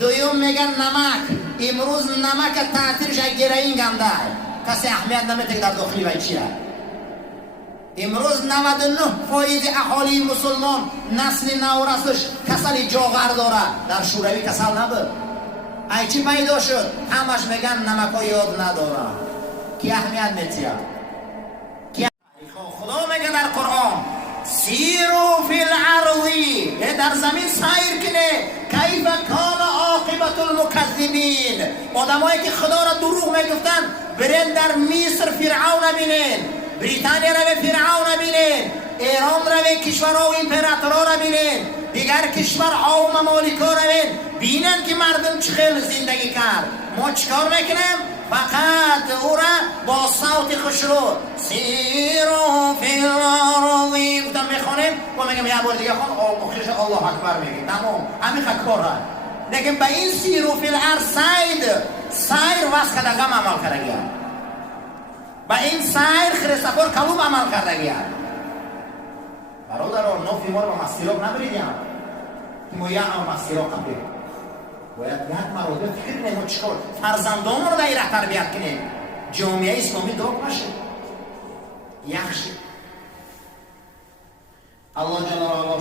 دوم میگن نمک. امروز نمک تاثیرش گرایی گنده کسی اهمیت نمیده در داخلی و چیه. امروز 99% اهالی مسلمان نسل نورسش کسل جاغر داره، در شوروی کسل نبود. ای چی پیدا شد؟ همش میگن نمک یاد نداره. کی اهمیت میتیه؟ خدا میگه در قرآن سیرو فی الارضی، در زمین سیر کنه کیف کان عاقبت المکذبین. آدمایی که خدا را دروغ میگفتن برین در مصر فرعون بینین، بریتانیا را به فرعون بینین، ایران را به کشورها و امپراتورها را بینین، دیگر کشورها و ممالک‌ها را بینن که مردم چه خیلی زندگی کرد. ما چیکار میکنیم؟ فقط او را با صوت خوشرو سیرو فی الارض گفتم میخوانیم و میگم یه بار دیگه خون مخیش الله اکبر میگیم تمام همین خط کار ها. لیکن به این سیرو فی الارض سیر واسه کدگم عمل کرده گیا، به این سیر خریستفور کلوب عمل کرده گیا. برادران نوفی ما رو با مسیراب نبریدیم که ما یه مسیراب قبلی باید یک مرده فکر نمو چکار فرزندان رو در ایره تربیت کنیم، جامعه اسلامی داغ نشه یخشی. الله جل و علا